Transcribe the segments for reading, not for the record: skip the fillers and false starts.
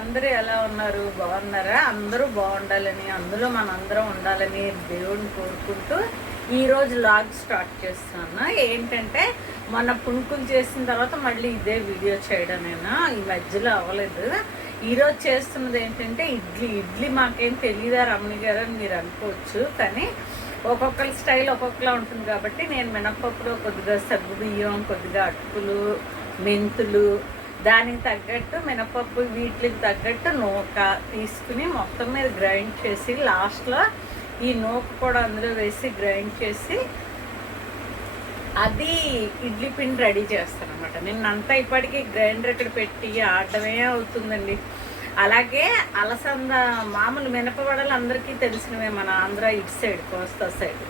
అందరూ ఎలా ఉన్నారు? బాగున్నారా? అందరూ బాగుండాలని, అందులో మనందరం ఉండాలని దేవుడిని కోరుకుంటూ ఈరోజు లాగ్ స్టార్ట్ చేస్తున్నాను. ఏంటంటే మొన్న పుణుకులు చేసిన తర్వాత మళ్ళీ ఇదే వీడియో చేయడం నేను ఈ మధ్యలో అవ్వలేదు. ఈరోజు చేస్తున్నది ఏంటంటే ఇడ్లీ మాకేం తెలియదా రమణి గారు అని మీరు అనుకోవచ్చు, కానీ ఒక్కొక్కరి స్టైల్ ఒక్కొక్కలా ఉంటుంది కాబట్టి నేను మినపప్పులో కొద్దిగా సగ్గు బియ్యం, కొద్దిగా అటుకులు, మెంతులు, దానికి తగ్గట్టు మినపప్పు, వీటికి తగ్గట్టు నూక తీసుకుని మొత్తం మీద గ్రైండ్ చేసి లాస్ట్లో ఈ నూక కూడా అందులో వేసి గ్రైండ్ చేసి అది ఇడ్లీ పిండి రెడీ చేస్తాను అనమాట. నిన్నంతా ఇప్పటికీ గ్రైండర్ ఇక్కడ పెట్టి ఆడమే అవుతుందండి. అలాగే అలసంద మామూలు మినపవడలు అందరికీ తెలిసినవే, మన ఆంధ్ర ఇటు సైడ్ కోస్తా సైడ్.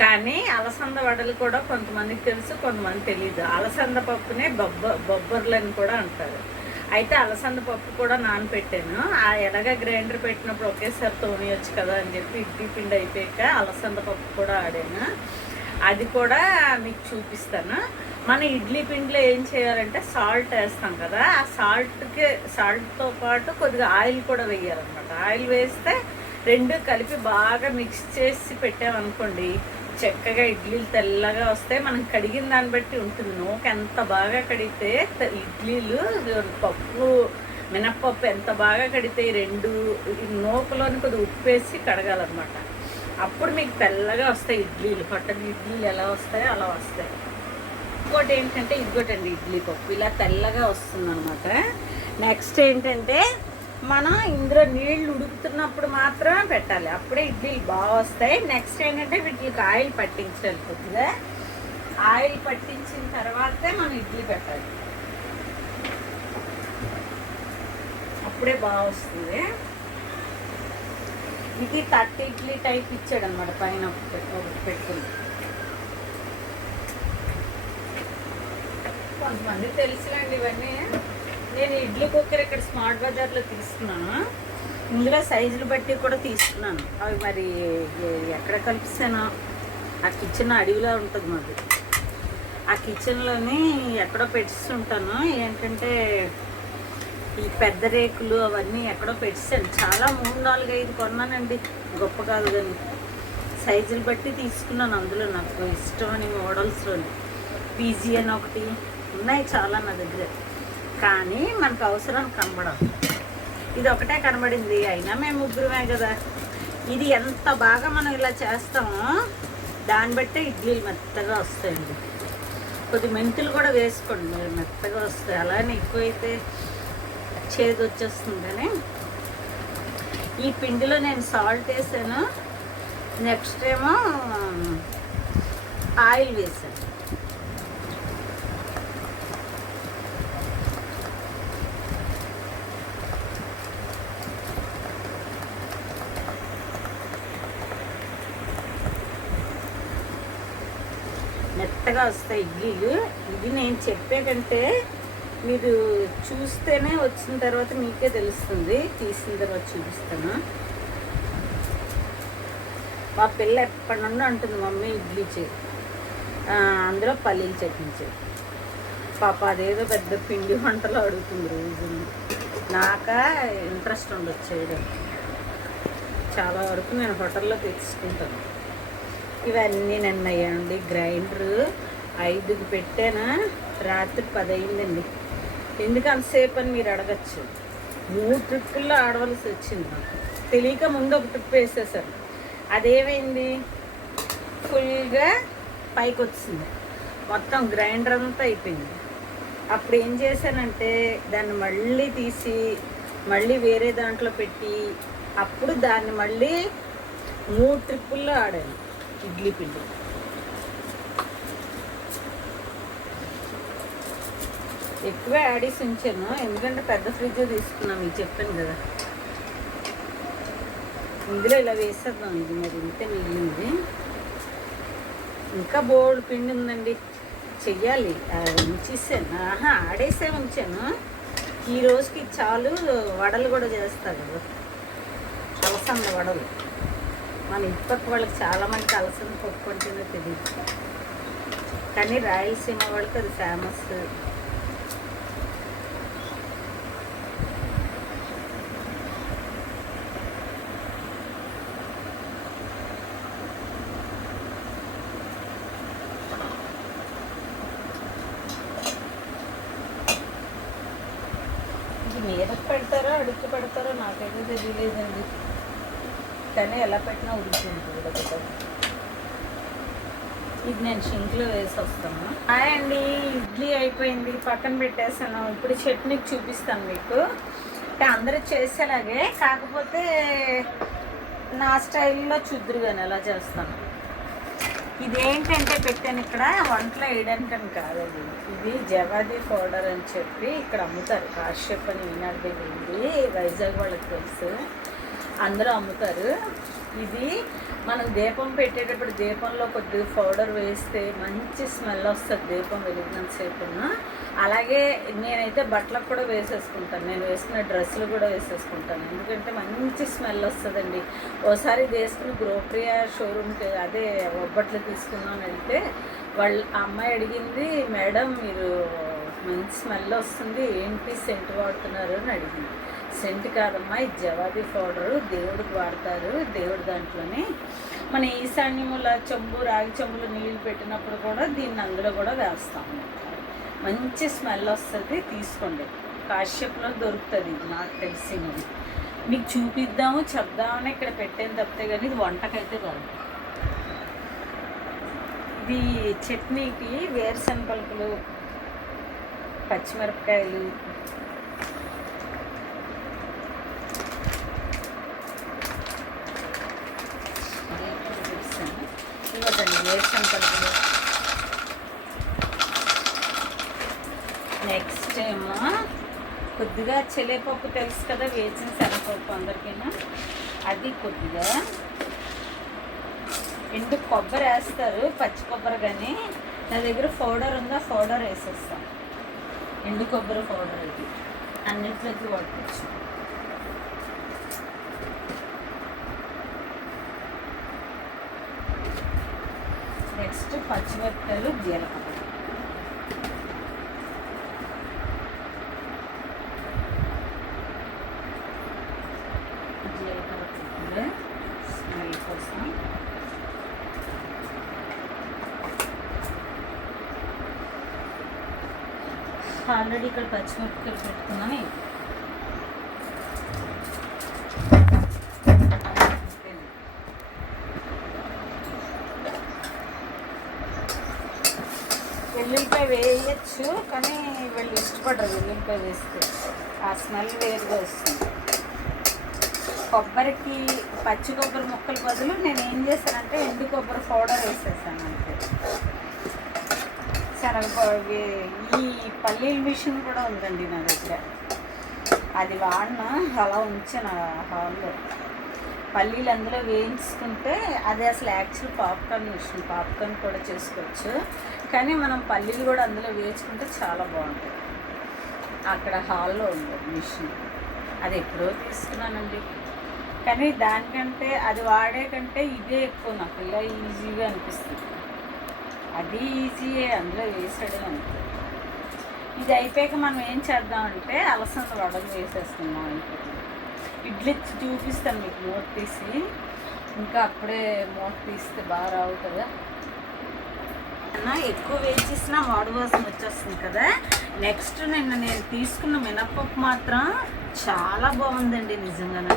కానీ అలసంద వడలు కూడా కొంతమందికి తెలుసు, కొంతమంది తెలియదు. అలసంద పప్పునే బొబ్బర్లు అని కూడా అంటారు. అయితే అలసంద పప్పు కూడా నానపెట్టాను. ఆ ఎలాగ గ్రైండర్ పెట్టినప్పుడు ఒకేసారి తోనియొచ్చు కదా అని చెప్పి ఇడ్లీ పిండి అయిపోయాక అలసంద పప్పు కూడా ఆడాను. అది కూడా మీకు చూపిస్తాను. మన ఇడ్లీ పిండిలో ఏం చేయాలంటే సాల్ట్ వేస్తాం కదా, ఆ సాల్ట్తో పాటు కొద్దిగా ఆయిల్ కూడా వేయాలన్నమాట. ఆయిల్ వేస్తే రెండు కలిపి బాగా మిక్స్ చేసి పెట్టామనుకోండి, చక్కగా ఇడ్లీలు తెల్లగా వస్తాయి. మనం కడిగిన దాన్ని బట్టి ఉంటుంది. నూక ఎంత బాగా కడిగితే ఇడ్లీలు, పప్పు మినప్పప్పు ఎంత బాగా కడితే రెండు నూకలోని కొద్దిగా ఉప్పు వేసి కడగాలన్నమాట. అప్పుడు మీకు తెల్లగా వస్తాయి ఇడ్లీలు. హోటల్ ఇడ్లీలు ఎలా వస్తాయో అలా వస్తాయి. ఇంకోటి ఏంటంటే ఇదిగోటండి ఇడ్లీ పప్పు ఇలా తెల్లగా వస్తుంది అనమాట. నెక్స్ట్ ఏంటంటే మనం ఇందులో నీళ్లు ఉడుకుతున్నప్పుడు మాత్రమే పెట్టాలి, అప్పుడే ఇడ్లీలు బాగా వస్తాయి. నెక్స్ట్ ఏంటంటే వీటికి ఆయిల్ పట్టించాలి. కొద్దిగా ఆయిల్ పట్టించిన తర్వాతే మనం ఇడ్లీ పెట్టాలి, అప్పుడే బాగా వస్తుంది. ఇది తట్టి ఇడ్లీ టైప్ ఇచ్చాడు అనమాట, పైన ఒకటి పెట్టుకుంది. కొంతమంది తెలుసులేండి ఇవన్నీ. నేను ఇడ్లీ కుక్కర్ ఇక్కడ స్మార్ట్ బజార్లో తీసుకున్నాను. ఇందులో సైజులు బట్టి కూడా తీసుకున్నాను. అవి మరి ఎక్కడ కలిపిస్తానో, ఆ కిచెన్ అడవిలో ఉంటుంది మాది. ఆ కిచెన్లోని ఎక్కడో పెట్టిస్తుంటాను. ఏంటంటే ఈ పెద్ద రేకులు అవన్నీ ఎక్కడో పెట్టిస్తాను. చాలా 3, 4, 5 కొన్నానండి, గొప్ప కాదు కానీ సైజులు బట్టి తీసుకున్నాను. అందులో నాకు ఇష్టమని మోడల్స్లోని పీజీ అని ఒకటి ఉన్నాయి, చాలా నా దగ్గర. కానీ మనకు అవసరం కనబడదు. ఇది ఒకటే కనబడింది, అయినా మేము ముగ్గురమే కదా. ఇది ఎంత బాగా మనం ఇలా చేస్తామో దాన్ని బట్టే ఇడ్లీలు మెత్తగా వస్తాయండి. కొద్ది మెంతులు కూడా వేసుకోండి, మీరు మెత్తగా వస్తాయి. అలానే ఎక్కువైతే చేదు వచ్చేస్తుంది. కానీ ఈ పిండిలో నేను సాల్ట్ వేసాను, నెక్స్ట్ ఏమో ఆయిల్ వేసాను. మెత్తగా వస్తాయి ఇడ్లీలు. ఇది నేను చెప్పేటంటే మీరు చూస్తేనే వచ్చిన తర్వాత మీకే తెలుస్తుంది, తీసిన తర్వాత చూపిస్తాను. మా పిల్ల ఎప్పటి నుండి అంటుంది, మమ్మీ ఇడ్లీ చేయి, అందులో పల్లీలు చట్నీ చేయి. పాప అదేదో పెద్ద పిండి వంటలు అడుగుతుంది రోజు. నాక ఇంట్రెస్ట్ ఉండదు చేయడం. చాలా వరకు నేను హోటల్లో తెచ్చుకుంటాను. ఇవన్నీ నిన్న అయ్యండి. గ్రైండరు 5కి పెట్టానా, రాత్రి 10 అయిందండి. ఎందుకు అంతసేపు అని మీరు అడగచ్చు. 3 ట్రిప్పుల్లో ఆడవలసి వచ్చింది నాకు. తెలియక ముందు ఒక ట్రిప్ వేసేసాను. అదేమైంది, ఫుల్గా పైకి వచ్చింది, మొత్తం గ్రైండర్ అంతా అయిపోయింది. అప్పుడు ఏం చేశానంటే దాన్ని మళ్ళీ తీసి మళ్ళీ వేరే దాంట్లో పెట్టి అప్పుడు దాన్ని మళ్ళీ 3 ట్రిప్పుల్లో ఆడాను ఇడ్లీ పిండి. ఎక్కువే ఆడేసి ఉంచాను, ఎందుకంటే పెద్ద ఫ్రిడ్జ్ తీసుకున్నాను, మీకు చెప్పాను కదా. ఇందులో ఇలా వేసేద్దాం. ఇది మరి ఇంతే మిగిలింది, ఇంకా బోల్డ్ పిండి ఉందండి, చెయ్యాలి. ఉంచేసాను, ఆడేసే ఉంచాను. ఈ రోజుకి చాలు. వడలు కూడా చేస్తారు కదా, అలసంద వడలు. మన ఇప్పటి వాళ్ళకి చాలామందికి అలసంద పప్పు అంటేనే తెలియదు, కానీ రాయలసీమ వాళ్ళకి అది ఫేమస్. మీద పెడతారో అడుగు పెడతారో నాకైతే తెలియలేదండి, కానీ ఎలా పెట్టినా ఉడుకుతుంది. ఇది నేను షింక్లో వేసి వస్తాను. అండి ఇడ్లీ అయిపోయింది, పక్కన పెట్టేసాను. ఇప్పుడు చట్నీకి చూపిస్తాను మీకు. అంటే అందరూ చేసేలాగే, కాకపోతే నా స్టైల్లో చూద్దరు కానీ ఎలా చేస్తాను. ఇదేంటంటే పెట్టాను ఇక్కడ వంటలో వేయడానికని కాదండి, ఇది జవాది పౌడర్ అని చెప్పి ఇక్కడ అమ్ముతారు. కాశ్యప్ అని ఈనాడు దగ్గర ఉంది, వైజాగ్ వాళ్ళకి తెలుసు, అందరూ అమ్ముతారు. ఇది మనం దీపం పెట్టేటప్పుడు దీపంలో కొద్దిగా పౌడర్ వేస్తే మంచి స్మెల్ వస్తుంది దీపం వెలిగినంతసేపు. అలాగే నేనైతే బట్టలకు కూడా వేసేసుకుంటాను, నేను వేసుకునే డ్రెస్సులు కూడా వేసేసుకుంటాను, ఎందుకంటే మంచి స్మెల్ వస్తుందండి. ఓసారి ఇది వేసుకుని గృహప్రియ షోరూమ్కి అదే ఒబ్బట్లు తీసుకున్నాను వెళ్తే వాళ్ళు ఆ అమ్మాయి అడిగింది, మేడం మీరు మంచి స్మెల్ వస్తుంది ఏంటి సెంట్ వాడుతున్నారు అని అడిగింది. సెంట్ కాదమ్మా, ఇది జవాది పౌడరు, దేవుడికి వాడతారు, దేవుడి దాంట్లోనే మన ఈశాన్యముల చెంబు రాగి చెంబులు నీళ్ళు పెట్టినప్పుడు కూడా దీన్ని అందులో కూడా వేస్తాము, మంచి స్మెల్ వస్తుంది, తీసుకోండి. కాశ్యప్లో దొరుకుతుంది, నాకు తెలిసినది మీకు చూపిద్దాము చెప్దామని ఇక్కడ పెట్టేది తప్పితే కానీ ఇది వంటకైతే కాదు. ఇది చట్నీకి వేరుశనగ పలుకులు, పచ్చిమిరపకాయలు, ఇవ్వదండి వేరుశనగ పలుకులు. నెక్స్ట్ ఏమో కొద్దిగా చెలేపప్పు తెలుసు కదా, వేసిన శనగపప్పు అందరికైనా, అది కొద్దిగా. ఎండు కొబ్బరి వేస్తారు, పచ్చి కొబ్బరి, కానీ నా దగ్గర పౌడర్ ఉందా, పౌడర్ వేసేస్తాం. ఎండు కొబ్బరి పౌడర్ ఇది అన్నిట్లోకి వాడుకోవచ్చు. నెక్స్ట్ పచ్చిమిరపకాయలు, జీలకర్ర. జీలకర్ర కొద్దిగా స్మెల్ కోసం. ఆల్రెడీ ఇక్కడ పచ్చిమిరపకాయలు పెట్టుకున్నాను. వెల్లుల్లిపాయ వేయచ్చు, కానీ వీళ్ళు ఇష్టపడరు వెల్లుల్లిపాయ వేస్తే, ఆ స్మెల్ వేరుగా వస్తుంది. కొబ్బరికి పచ్చి కొబ్బరి ముక్కల బదులు నేను ఏం చేశానంటే ఎండు కొబ్బరి పౌడర్ వేసేసాను అంతే. ఈ పల్లీల మిషన్ కూడా ఉందండి నా దగ్గర, అది వాడిన అలా ఉంచాను హాల్లో. పల్లీలు అందులో వేయించుకుంటే అది అసలు యాక్చువల్ పాప్కార్న్ మిషన్, పాప్కార్న్ కూడా చేసుకోవచ్చు, కానీ మనం పల్లీలు కూడా అందులో వేయించుకుంటే చాలా బాగుంటుంది. అక్కడ హాల్లో ఉంది మిషన్, అది ఎప్పుడో తీసుకున్నానండి, కానీ దానికంటే అది వాడే కంటే ఇదే ఎక్కువ నాకు ఇలా ఈజీగా అనిపిస్తుంది. అది ఈజీయే, అందులో వేసాడే అంతే. ఇది అయిపోయాక మనం ఏం చేద్దామంటే అలసంద వడలు వేసేస్తున్నాం అయిపోతుంది. ఇడ్లీ చూపిస్తాను మీకు మూత తీసి, ఇంకా అప్పుడే మూత తీస్తే బాగా రావు కదా. ఎక్కువ వేసేసిన వాడు వాసన వచ్చేస్తుంది కదా. నెక్స్ట్ నేను తీసుకున్న మినప్పప్పు మాత్రం చాలా బాగుందండి నిజంగానే.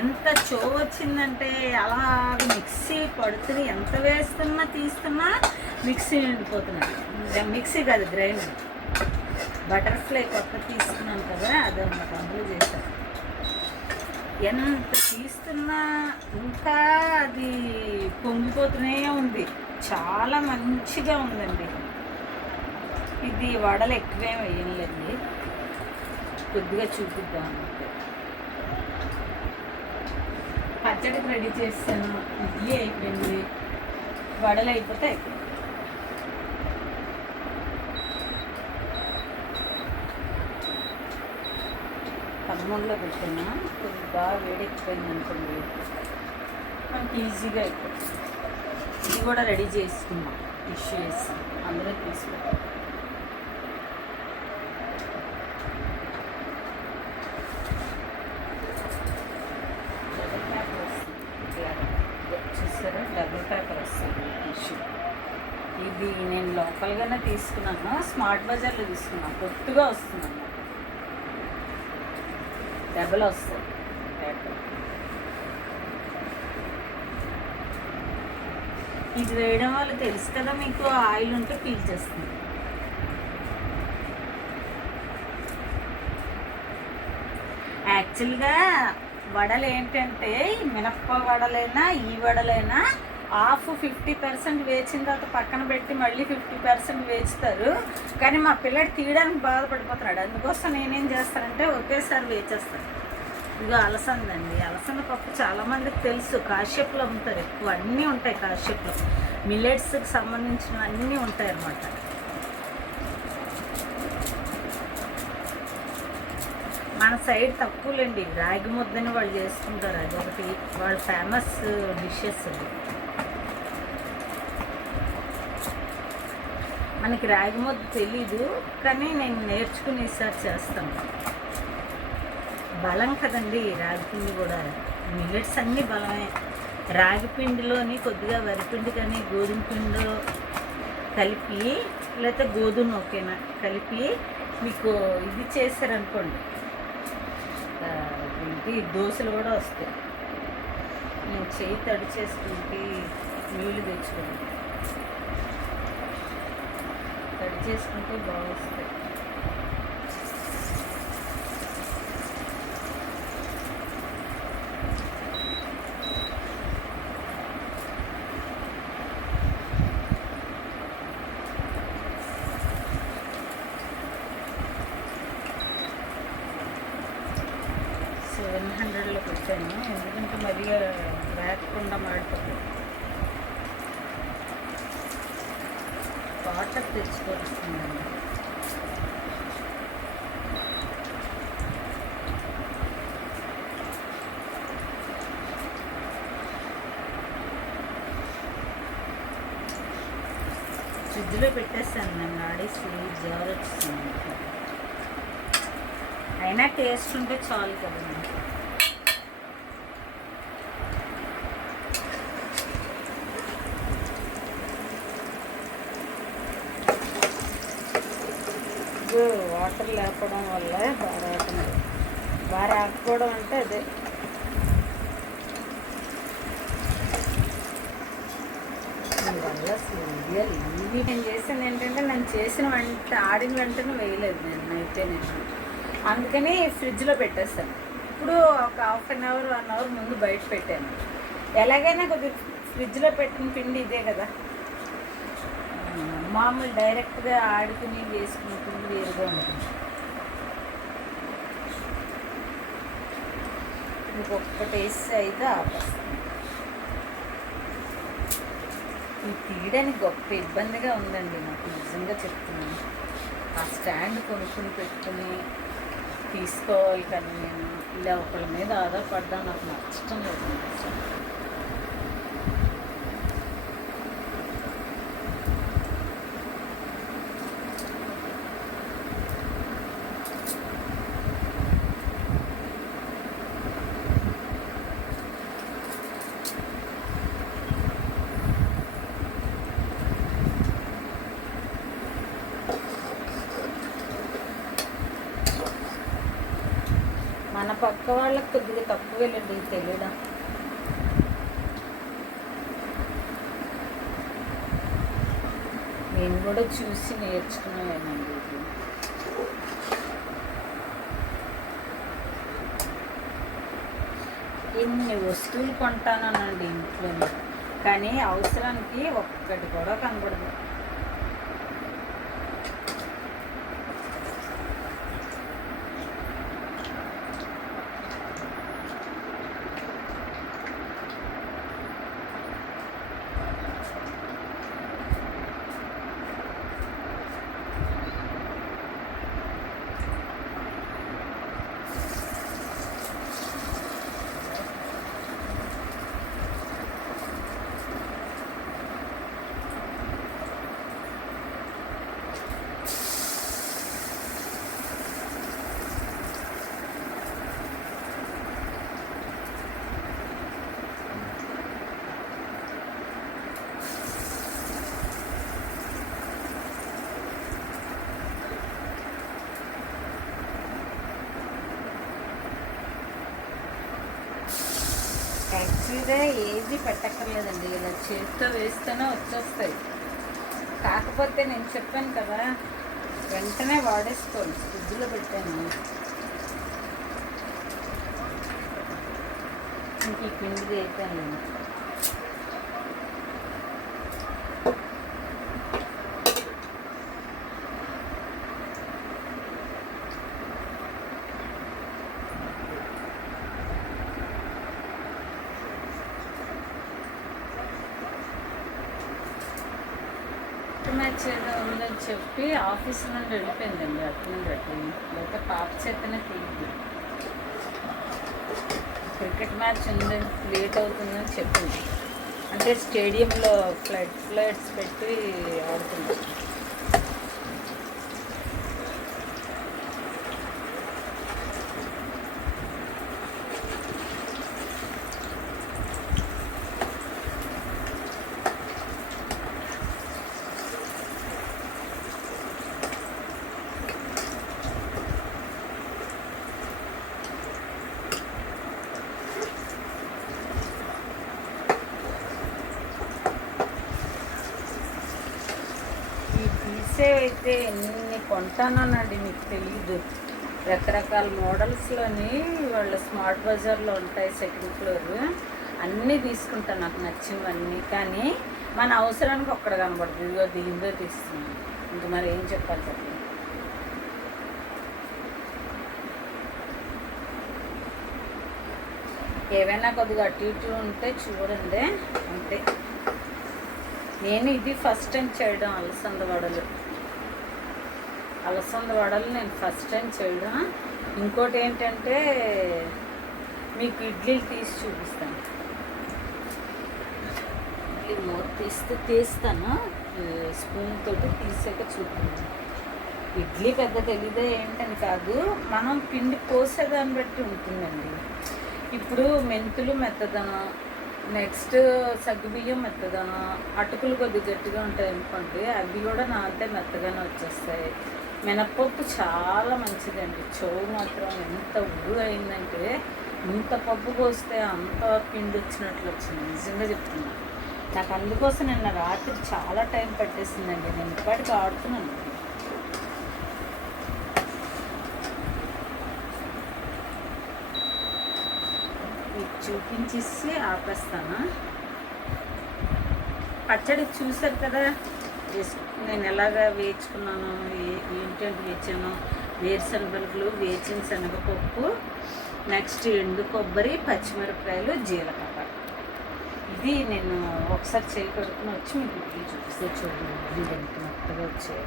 ఎంత చో వచ్చిందంటే అలా మిక్సీ పడుతుంది, ఎంత వేస్తున్నా తీస్తున్నా మిక్సీ నిండిపోతున్నాయి. మిక్సీ కాదు గ్రైండర్, బటర్ఫ్లై కొత్త తీసుకున్నాను కదా అదన్నమాట, అందులో చేశాను. ఎంత తీస్తున్నా ఇంకా అది పొంగిపోతూనే ఉంది, చాలా మంచిగా ఉందండి. ఇది వడలు ఎక్కువేం వేయలేండి, కొద్దిగా చూపిద్దాం అంటే. పచ్చడికి రెడీ చేస్తాను, ఇడ్లీ అయిపోయింది, వడలు అయిపోతే అయిపోయింది. పదమూడులో పెట్టినా కొద్దిగా బాగా వేడెక్కిపోయింది అనుకోండి, మనకి ఈజీగా అయిపోతుంది. ఇది కూడా రెడీ చేసుకున్నాం, డిష్ వేసి అందులో తీసుకుంటాం. డబుల్ పేపర్ వస్తుంది, చూసారా, డబుల్ పేపర్ వస్తుంది టిష్యూ. ఇది నేను లోకల్గానే తీసుకున్నాను, స్మార్ట్ బజార్లో తీసుకున్నాను, కొత్తగా వస్తుంది అన్నమాట. దెబ్బలు వస్తాయి. ఇది వేయడం వల్ల తెలుసు కదా మీకు, ఆయిల్ ఉంటే పీల్చేస్తుంది. యాక్చువల్గా వడలు ఏంటంటే, మినప్ప వడలైనా ఈ వడలైనా 50% వేచిన తర్వాత పక్కన పెట్టి మళ్ళీ 50% వేస్తారు. కానీ మా పిల్లడు తీయడానికి బాధపడిపోతున్నాడు. అందుకోసం నేనేం చేస్తానంటే ఒకేసారి వేచేస్తాను. ఇదిగో అలసంద అండి. అలసంద పప్పు చాలామందికి తెలుసు, కాశ్యప్లో అమ్ముతారు ఎక్కువ. అన్నీ ఉంటాయి కాశ్యప్లో, మిల్లెట్స్కి సంబంధించినవి అన్నీ ఉంటాయి అన్నమాట. మన సైడ్ తక్కువలేండి, రాగి ముద్దని వాళ్ళు చేసుకుంటారు. అది ఒకటి వాళ్ళ ఫేమస్ డిషెస్. అది మనకి రాగి ముద్ద తెలీదు, కానీ నేను నేర్చుకుని ఈసారి చేస్తాను. బలం కదండి రాగి పిండి కూడా. మిల్లెట్స్ అన్నీ బలమే. రాగి పిండిలోని కొద్దిగా వరిపిండి కానీ గోధుమ పిండి కలిపి, లేకపోతే గోధుమ ఓకేనా కలిపి మీకు ఇది చేశారనుకోండి, ఏంటి దోశలు కూడా వస్తాయి. నేను చేయి తడి చేసుకుంటే నీళ్ళు తెచ్చుకోండి, తడి చేసుకుంటే బాగా వస్తాయి. $700లో పెట్టాను, ఎందుకంటే మరీ వేగకుండా మాడిపోతుంది. వాటర్ తెచ్చుకొస్తుందండి. ఫ్రిడ్జ్లో పెట్టేస్తాను నన్ను ఆడేసి జార్ వచ్చింది. అయినా టేస్ట్ ఉంటే చాలు కదండి. వాటర్ లేకపోవడం వల్ల బాగా రాకపోవడం అంటే అదే. దీనివల్ల సీరియల్ ఇవి నేను చేసింది ఏంటంటే, నేను చేసిన వంట ఆడిన వెంటనే వేయలేదు నేను. అందుకని ఫ్రిడ్జ్లో పెట్టేస్తాను. ఇప్పుడు ఒక ½ అన్ అవర్ 1 అవర్ ముందు బయట పెట్టాను. ఎలాగైనా కొద్దిగా ఫ్రిడ్జ్లో పెట్టిన పిండి ఇదే కదా, మామూలు డైరెక్ట్గా ఆడుకుని వేసుకుని పిండి వేరుగా ఉంటుంది. ఇంకొకటి వేసి అయితే ఆపేస్తాను. ఇది తీయడానికి గొప్ప ఇబ్బందిగా ఉందండి నాకు, నిజంగా చెప్తున్నాను. ఆ స్టాండ్ కొనుక్కుని పెట్టుకుని తీసుకోవాలి, కానీ నేను ఇలా ఒకళ్ళ మీద ఆధారపడ్డా నాకు నచ్చటం లేదు. మన పక్క వాళ్ళకి కొద్దిగా తక్కువేలండి తెలియడం. నేను కూడా చూసి నేర్చుకున్నానండి. ఎన్ని వస్తువులు కొంటానండి ఇంట్లోనే, కానీ అవసరానికి ఒక్కటి కూడా కనబడదు. మీద ఏది పెట్టక్కర్లేదండి, ఇలా చేతితో వేస్తేనే వచ్చేస్తాయి. కాకపోతే నేను చెప్పాను కదా, వెంటనే వాడేసుకోవాలి. ఫ్రిడ్జ్లో పెట్టాను. ఇంక ఈ పిండిది అయిపోయాను. మ్యాచ్ ఏదో ఉందని చెప్పి ఆఫీస్ నుండి వెళ్ళిపోయిందండి. అటు లేకపోతే పాప చేతనే తీయదు. క్రికెట్ మ్యాచ్ ఉందని లేట్ అవుతుందని చెప్పింది. అంటే స్టేడియంలో ఫ్లైట్స్ పెట్టి ఆడుతుంది. అయితే ఎన్ని కొంటానండి మీకు తెలీదు. రకరకాల మోడల్స్లోని వాళ్ళ స్మార్ట్ బజార్లో ఉంటాయి, సెకండ్ ఫ్లోర్. అన్నీ తీసుకుంటాను నాకు నచ్చినవన్నీ. కానీ మన అవసరానికి ఒక్కడ కనబడుతుంది. ఇదిగో దీంతో తీస్తున్నాను. ఇంక మరి ఏం చెప్పాలి చెప్పండి. ఏవైనా కొద్దిగా అటు ఇటు ఉంటే చూడండి అంతే. నేను ఇది ఫస్ట్ టైం చేయడం అలసంద వడలు నేను ఫస్ట్ టైం చేయడం. ఇంకోటి ఏంటంటే మీకు ఇడ్లీలు తీసి చూపిస్తాను. ఇడ్లీ మూత తీస్తాను స్పూన్ తోటి తీసాక చూపిస్తాను. ఇడ్లీ పెద్ద తెలీదా ఏంటని కాదు, మనం పిండి పోసేదాన్ని బట్టి ఉంటుందండి. ఇప్పుడు మెంతులు మెత్తదనం, నెక్స్ట్ సగ్గుబియ్యం మెత్తదనం, అటుకులు కొద్దిగా గట్టిగా ఉంటాయి అనుకోండి, అవి కూడా నాంతే మెత్తగానే వచ్చేస్తాయి. మినప్పప్పు చాలా మంచిదండి. చెవు మాత్రం ఎంత ఉడుగు అయిందంటే, ఇంత పప్పు పోస్తే అంత పిండి వచ్చినట్లు వచ్చింది. నిజంగా చెప్తున్నాను. నాకు అందుకోసం నిన్న రాత్రి చాలా టైం పట్టేసిందండి. నేను ఇప్పటికీ ఆడుతున్నాను. చూపించేసి ఆపేస్తాను. పచ్చడి చూసారు కదా నేను ఎలాగా వేయించుకున్నాను, ఏంటంటే వేచాను. వేరుశనగలు, వేచిన శనగపప్పు, నెక్స్ట్ ఎండు కొబ్బరి, పచ్చిమిరపకాయలు, జీలకర్ర. ఇది నేను ఒకసారి చేయి కడుక్కుని వచ్చి మీకు ఇడ్లీ చూపిస్తే చూడండి. ఇడ్లీ ఎంత మెత్తగా వచ్చాయి.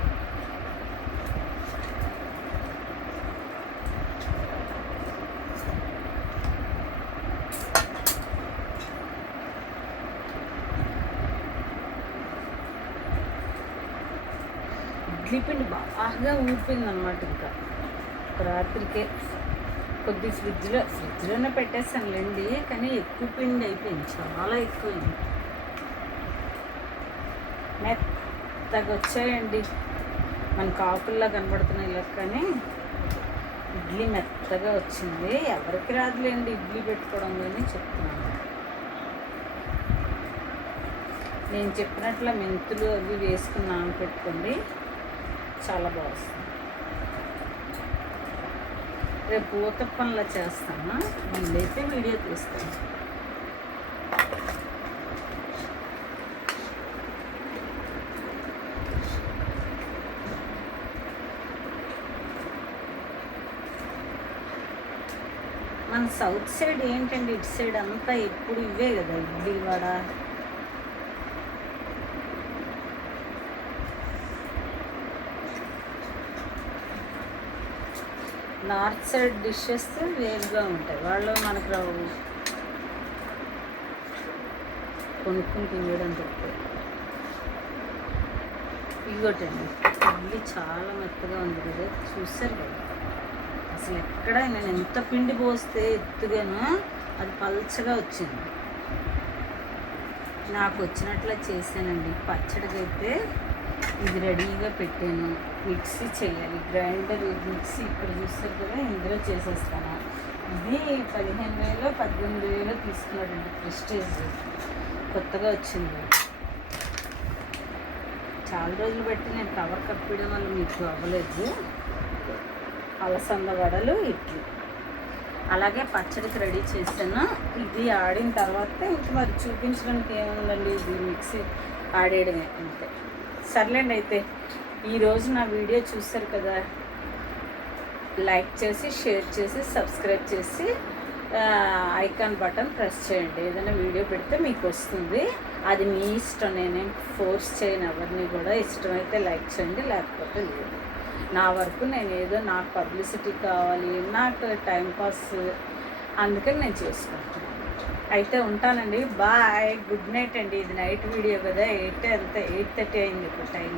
ఇడ్లీ పిండి బాగా ఊపిపోయింది అనమాట. ఇంకా రాత్రికే కొద్ది ఫ్రిడ్జ్లోనే పెట్టేస్తానులేండి, కానీ ఎక్కువ పిండి అయిపోయింది, చాలా ఎక్కువైంది. మెత్తగా వచ్చాయండి, మనకు ఆకుల్లా కనబడుతున్నాయి ఇలా. కానీ ఇడ్లీ మెత్తగా వచ్చింది. ఎవరికి రాదులేండి ఇడ్లీ పెట్టుకోవడం, కానీ చెప్తున్నాను. నేను చెప్పినట్లు మెంతులు అవి వేసుకుని నానబెట్టుకోండి, చాలా బాగుంది. రేపు ఊతప్పంలా చేస్తాను, వీళ్ళైతే వీడియో తీస్తాను. మన సౌత్ సైడ్ ఏంటండి, ఇటు సైడ్ అంతా ఎప్పుడు ఇవే కదా, idli vada. North side dishes వేరుగా ఉంటాయి. వాళ్ళు మనకు రావు, కొనుక్కుని తినడం తప్ప. ఇగోటండి ఇడ్లీ చాలా మెత్తగా ఉంది కదా, చూసారు కదా. అసలు ఎక్కడ నేను ఎంత పిండి పోస్తే ఎత్తుగానో అది పల్చగా వచ్చింది. నాకు వచ్చినట్లే చేశానండి. పచ్చడికి అయితే ఇది రెడీగా పెట్టాను. మిక్సీ చేయాలి, గ్రైండర్ మిక్సీ ఇక్కడ చూస్తారు కదా, ఇందులో చేసేస్తాను. ఇది 15,000 18,000 తీసుకున్నాడండి. ప్రెస్టేజ్ కొత్తగా వచ్చింది. చాలా రోజులు బట్టి నేను కవర్ కప్పడం వల్ల మీకు అవ్వలేదు. అలసంద వడలు, ఇడ్లీ, అలాగే పచ్చడికి రెడీ చేశాను. ఇది ఆడిన తర్వాత ఇంక మరి చూపించడానికి ఏముందండి, ఇది మిక్సీ ఆడేయడమే అంతే. సర్లేండి, అయితే ఈరోజు నా వీడియో చూస్తారు కదా, లైక్ చేసి, షేర్ చేసి, సబ్స్క్రైబ్ చేసి ఐకాన్ బటన్ ప్రెస్ చేయండి. ఏదైనా వీడియో పెడితే మీకు వస్తుంది. అది మీ ఇష్టం, నేనేం ఫోర్స్ చేయను ఎవరిని కూడా. ఇష్టమైతే లైక్ చేయండి, లేకపోతే లేదు. నా వరకు నేను ఏదో నాకు పబ్లిసిటీ కావాలి, నాకు టైంపాస్, అందుకని నేను చేసుకుంటాను. అయితే ఉంటానండి, బాయ్, గుడ్ నైట్ అండి. ఇది నైట్ వీడియో కదా, 8:30 అయింది ఇప్పుడు టైం,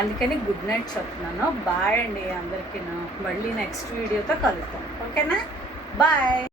అందుకని గుడ్ నైట్ చెప్తున్నాను. బాయ్ అండి అందరికీ. మళ్ళీ నెక్స్ట్ వీడియోతో కలుద్దాం, ఓకేనా? బాయ్.